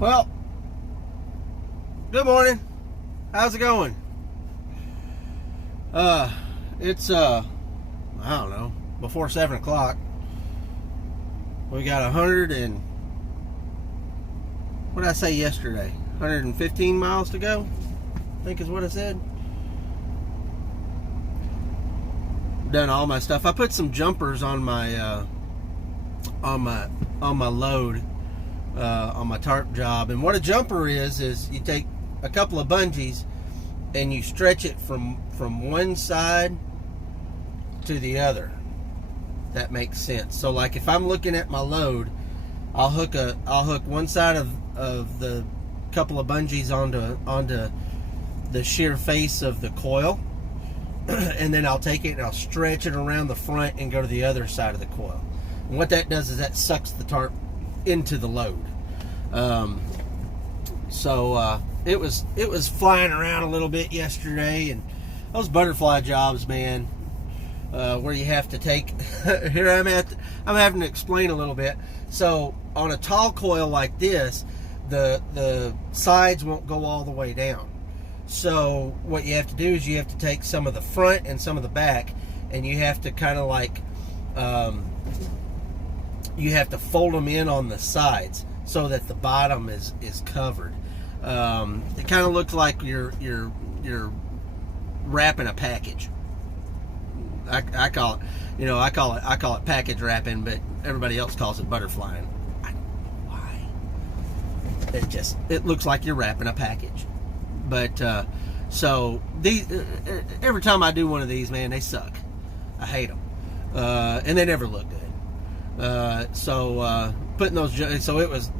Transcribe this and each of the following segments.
Well, good morning. How's it going? It's I don't know, before 7 o'clock. We got 100 and what did I say yesterday? 115 miles to go, I think is what I said. Done all my stuff. I put some jumpers on my on my load. On my tarp job, and what a jumper is you take a couple of bungees and you stretch it from one side to the other. That makes sense. So like if I'm looking at my load, I'll hook one side of the couple of bungees onto the sheer face of the coil, and then I'll take it and I'll stretch it around the front and go to the other side of the coil. And what that does is that sucks the tarp into the load. It was flying around a little bit yesterday, and those butterfly jobs, man, where you have to take here I'm having to explain a little bit. So on a tall coil like this, the sides won't go all the way down. So what you have to do is you have to take some of the front and some of the back, and you have to kind of like you have to fold them in on the sides so that the bottom is covered. It kind of looks like you're wrapping a package. I call it package wrapping, but everybody else calls it butterflying. I don't know why. It looks like you're wrapping a package. But so these every time I do one of these, man, they suck. I hate them, and they never look good. Putting those, so it was,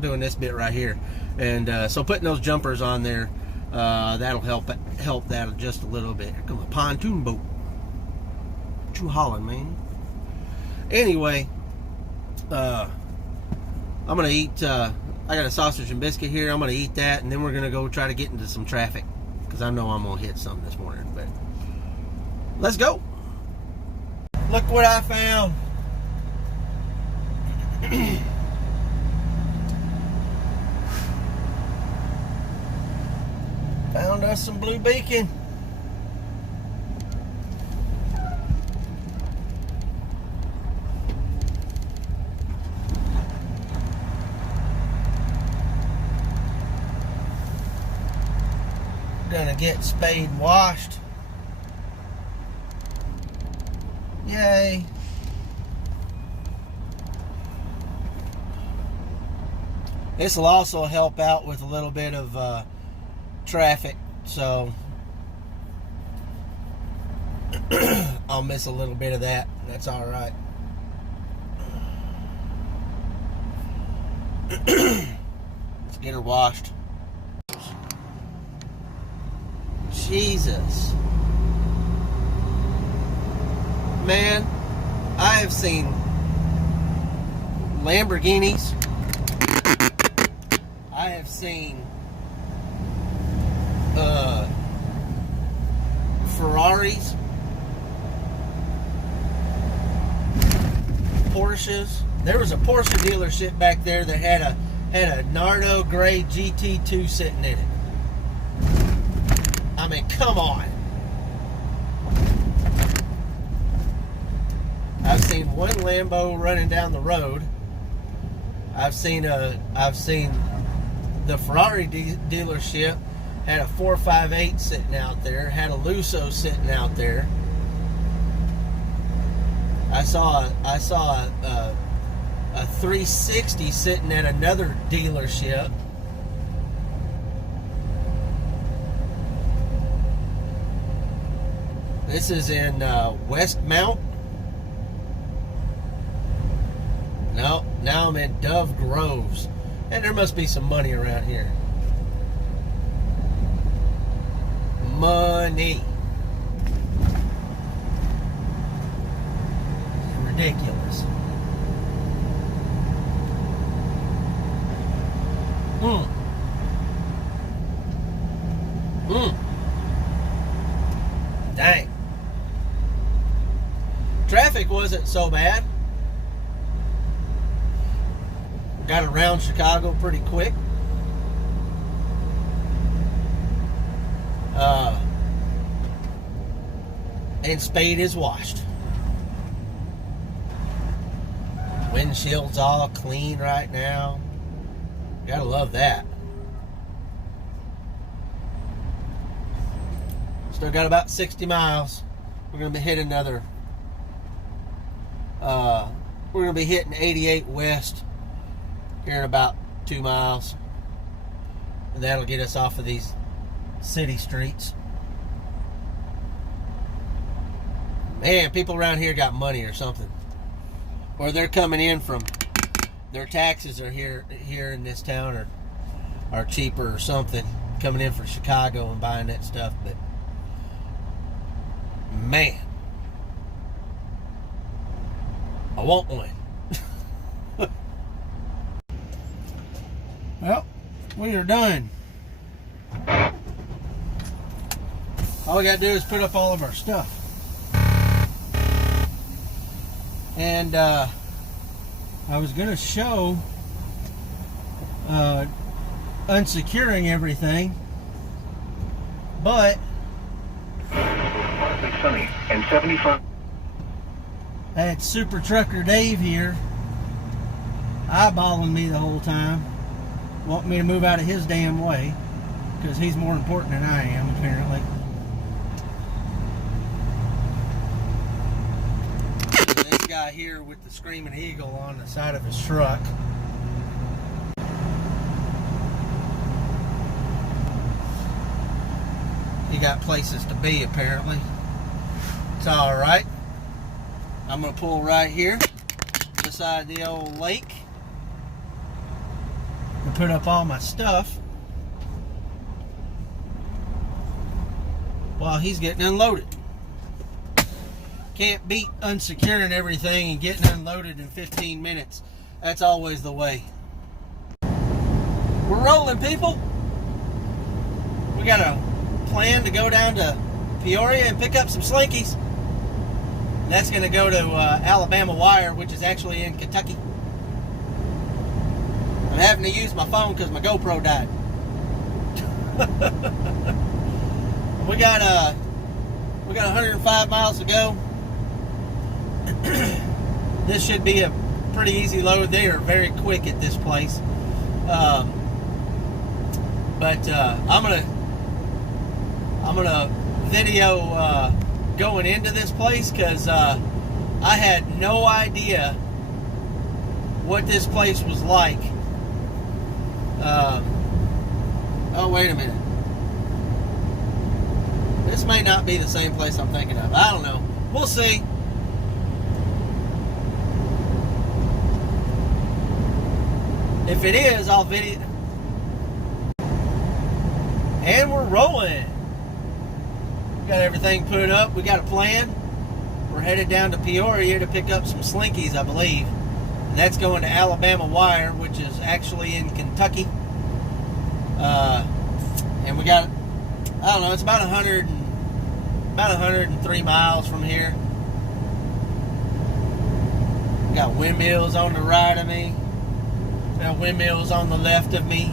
doing this bit right here, and so putting those jumpers on there, that'll help that just a little bit. Here comes a pontoon boat. What you hollering, man? Anyway, I'm gonna eat. I got a sausage and biscuit here. I'm gonna eat that, and then we're gonna go try to get into some traffic because I know I'm gonna hit something this morning. But let's go. Look what I found. Found us some blue beacon. Gonna get spade washed. Yay. This will also help out with a little bit of traffic, so I'll miss a little bit of that. That's all right. Let's get her washed. Jesus. Man, I have seen Lamborghinis. I have seen Ferraris, Porsches. There was a Porsche dealership back there that had a Nardo Gray GT2 sitting in it. I mean, come on. I've seen one Lambo running down the road. I've seen the Ferrari dealership had a 458 sitting out there, had a Lusso sitting out there. I saw a 360 sitting at another dealership. This is in Westmount. No, now I'm in Dove Groves. And there must be some money around here. Money. Ridiculous. Dang. Traffic wasn't so bad. got around Chicago pretty quick. And Spade is washed. Windshield's all clean right now. Gotta love that. Still got about 60 miles. We're gonna be hitting another. We're gonna be hitting 88 West here in about 2 miles, and that'll get us off of these city streets. Man, people around here got money or something, or they're coming in from their taxes are here in this town are cheaper or something, coming in from Chicago and buying that stuff. But man, I want one. Well, we are done. All we got to do is put up all of our stuff. And I was going to show unsecuring everything, but partly sunny and 75. I had Super Trucker Dave here eyeballing me the whole time, wanting me to move out of his damn way, because he's more important than I am, apparently. This guy here with the Screaming Eagle on the side of his truck. He got places to be, apparently. It's alright. I'm going to pull right here beside the old lake and put up all my stuff while he's getting unloaded. Can't beat unsecuring everything and getting unloaded in 15 minutes. That's always the way. We're rolling, people. We got a plan to go down to Peoria and pick up some slinkies. That's going to go to Alabama Wire, which is actually in Kentucky. I'm having to use my phone because my GoPro died. We got 105 miles to go. This should be a pretty easy load. They are very quick at this place. I'm gonna video going into this place, because I had no idea what this place was like. Oh, wait a minute. This may not be the same place I'm thinking of. I don't know. We'll see. If it is, I'll video. And we're rolling. Got everything put up. We got a plan. We're headed down to Peoria to pick up some slinkies, I believe. And that's going to Alabama Wire, which is actually in Kentucky. And we got, I don't know, it's about 103 miles from here. We got windmills on the right of me. Got windmills on the left of me.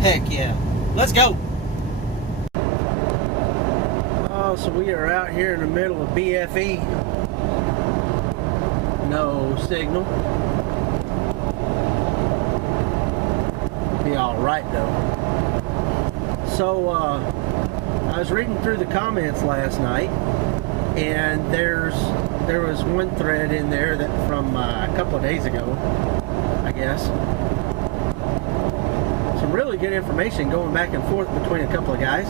Heck yeah. Let's go. Oh, so we are out here in the middle of BFE. No signal. Be alright though. So, I was reading through the comments last night, and there was one thread in there that from a couple of days ago, I guess. Some really good information going back and forth between a couple of guys.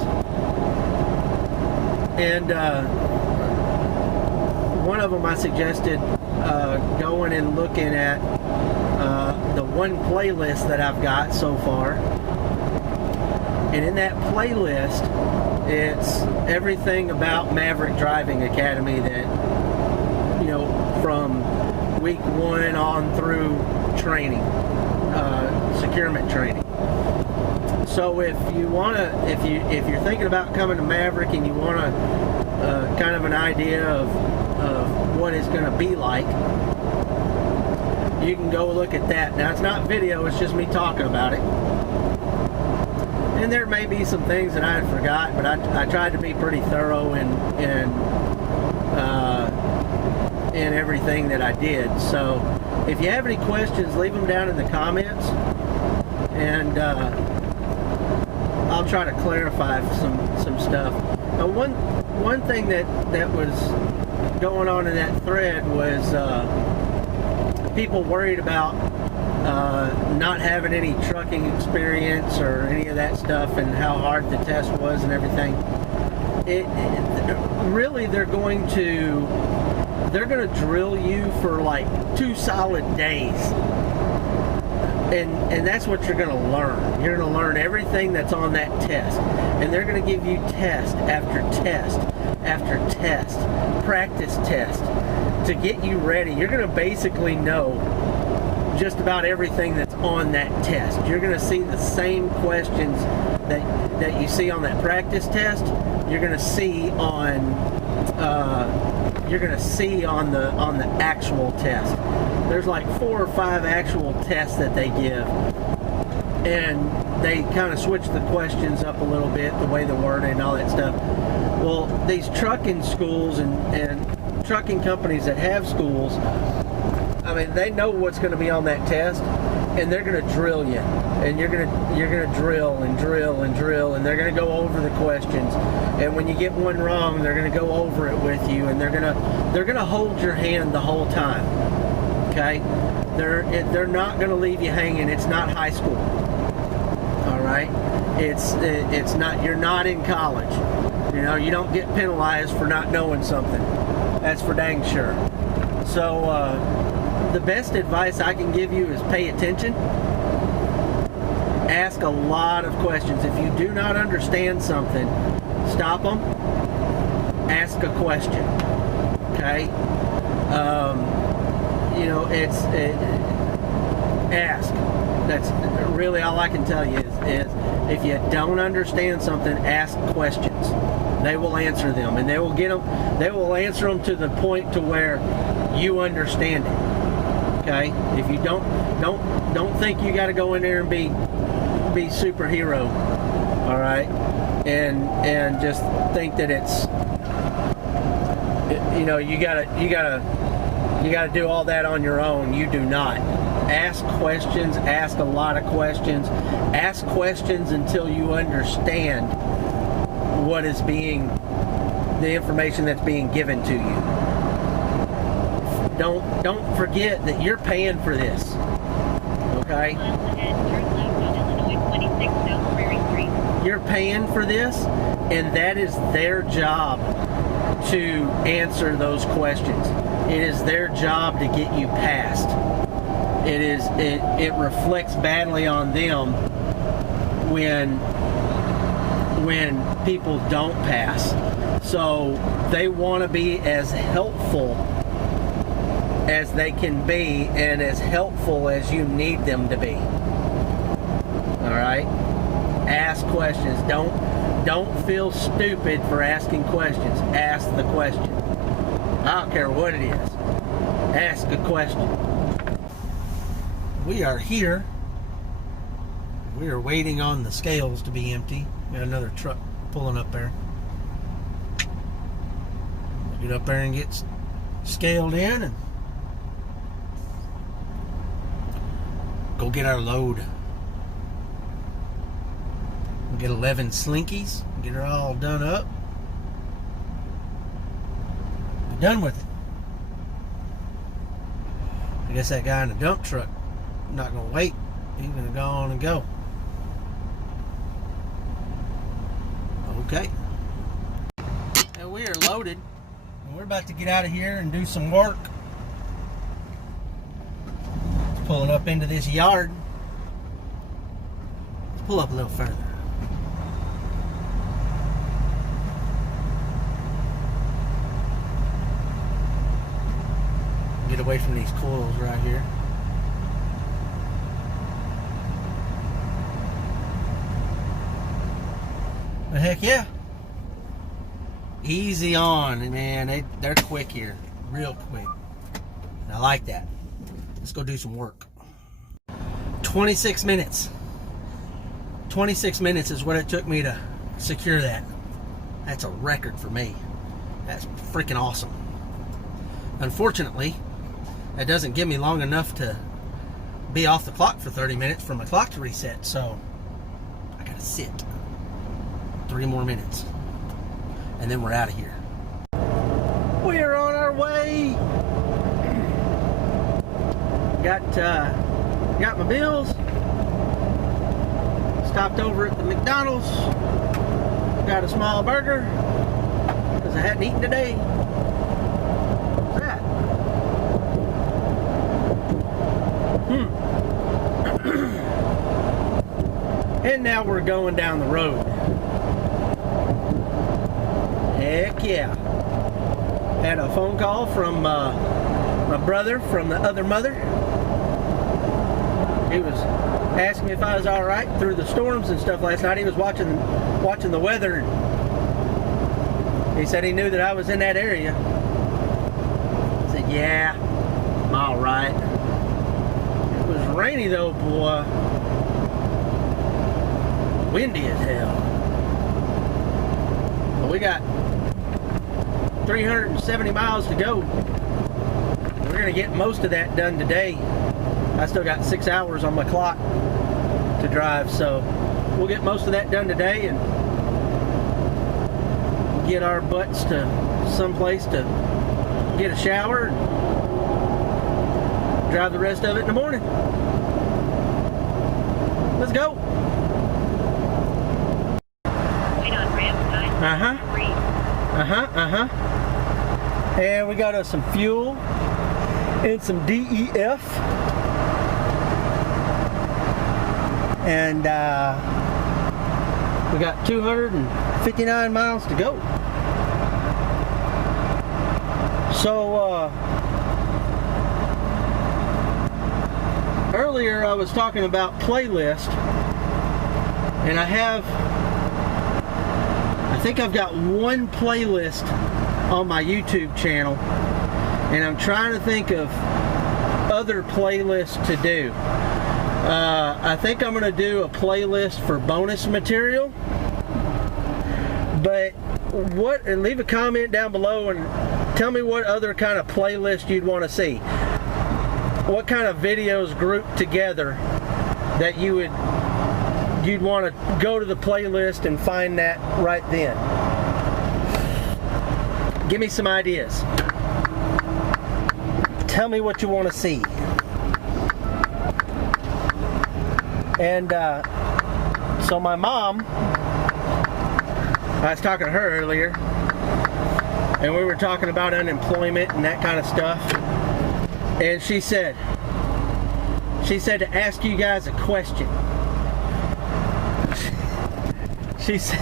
And one of them I suggested going and looking at the one playlist that I've got so far. And in that playlist, it's everything about Maverick Driving Academy that, you know, from week 1 on through training, securement training. So if you want to, if you're thinking about coming to Maverick and you want to kind of an idea of what it's going to be like, you can go look at that. Now, it's not video, it's just me talking about it. And there may be some things that I had forgotten, but I tried to be pretty thorough in everything that I did. So if you have any questions, leave them down in the comments, and I'll try to clarify some stuff. One thing that was going on in that thread was people worried about not having any trucking experience or any of that stuff, and how hard the test was and everything. Really, they're going to drill you for like 2 solid days, and that's what you're going to learn. You're going to learn everything that's on that test, and they're going to give you test after test after test, practice test, to get you ready. You're going to basically know just about everything that's on that test. You're going to see the same questions that you see on that practice test. You're going to see on the actual test. There's like 4 or 5 actual tests that they give, and they kind of switch the questions up a little bit, the way the wording and all that stuff. Well, these trucking schools and trucking companies that have schools, I mean, they know what's going to be on that test, and they're going to drill you, and you're going to drill and drill and drill, and they're going to go over the questions, and when you get one wrong, they're going to go over it with you, and they're going to hold your hand the whole time. Okay, they're not going to leave you hanging. It's not high school. All right, it's not. You're not in college. You know, you don't get penalized for not knowing something. That's for dang sure. So the best advice I can give you is pay attention. Ask a lot of questions. If you do not understand something, stop them. Ask a question. Okay. You know, ask. That's really all I can tell you is if you don't understand something, ask questions. They will answer them, and they will answer them to the point to where you understand it. Okay? If you don't think you got to go in there and be superhero, all right? And just think that it's, you know, you gotta do all that on your own. You do not. Ask questions. Ask a lot of questions. Ask questions until you understand what is the information that's being given to you. Don't forget that you're paying for this. Okay? You're paying for this, and that is their job to answer those questions. It is their job to get you passed. It reflects badly on them when people don't pass. So they want to be as helpful as they can be, and as helpful as you need them to be. All right? Ask questions. Don't feel stupid for asking questions. Ask the question. I don't care what it is. Ask a question. We are here. We are waiting on the scales to be empty. We got another truck pulling up there. Get up there and get scaled in and go get our load. We'll get 11 slinkies, get her all done up. Be done with it. I guess that guy in the dump truck not gonna wait. He's gonna go on and go. Okay. And we are loaded. And we're about to get out of here and do some work. Pulling up into this yard. Let's pull up a little further. Get away from these coils right here. But heck yeah. Easy on, man. They're quick here. Real quick. And I like that. Let's go do some work. 26 minutes. 26 minutes is what it took me to secure that. That's a record for me. That's freaking awesome. Unfortunately, that doesn't give me long enough to be off the clock for 30 minutes for my clock to reset, so I gotta sit 3 more minutes and then we're out of here. We are on our way. Got my bills. Stopped over at the McDonald's. Got a small burger because I hadn't eaten today. What's that? And now we're going down the road. Heck yeah. Had a phone call from my brother from the other mother. He was asking me if I was all right through the storms and stuff last night. He was watching the weather. He said he knew that I was in that area. I said, yeah, I'm all right. It was rainy though, boy. Windy as hell. But we got 370 miles to go. We're going to get most of that done today. I still got 6 hours on my clock to drive, so we'll get most of that done today and get our butts to someplace to get a shower and drive the rest of it in the morning. Let's go. Wait on ramp 9. And we got us some fuel and some DEF. And we got 259 miles to go. So earlier I was talking about playlist, and I think I've got one playlist on my YouTube channel, and I'm trying to think of other playlists to do. I think I'm going to do a playlist for bonus material, but and leave a comment down below and tell me what other kind of playlist you'd want to see. What kind of videos grouped together that you'd want to go to the playlist and find that right then. Give me some ideas. Tell me what you want to see. And so my mom, I was talking to her earlier, and we were talking about unemployment and that kind of stuff. And she said to ask you guys a question. She said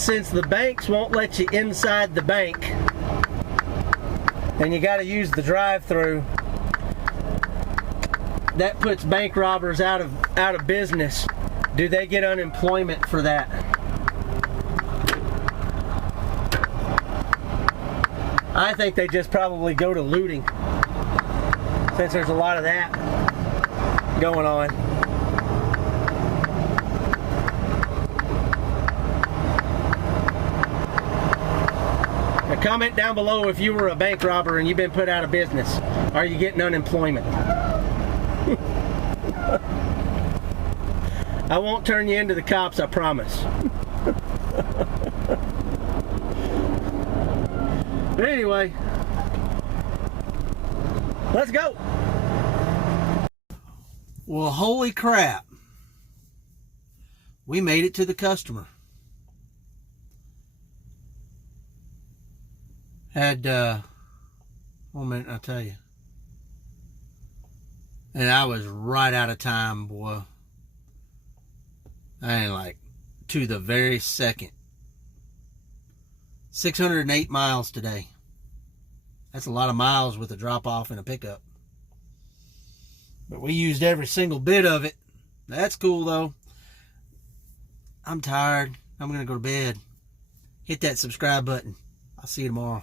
since the banks won't let you inside the bank and you got to use the drive-through, that puts bank robbers out of business. Do they get unemployment for that? I think they just probably go to looting, since there's a lot of that going on. Now comment down below if you were a bank robber and you've been put out of business. Are you getting unemployment? I won't turn you into the cops, I promise. But anyway, let's go. Well, holy crap. We made it to the customer. Had, 1 minute, I'll tell you. And I was right out of time, boy. I ain't like, to the very second. 608 miles today. That's a lot of miles with a drop off and a pickup. But we used every single bit of it. That's cool though. I'm tired. I'm going to go to bed. Hit that subscribe button. I'll see you tomorrow.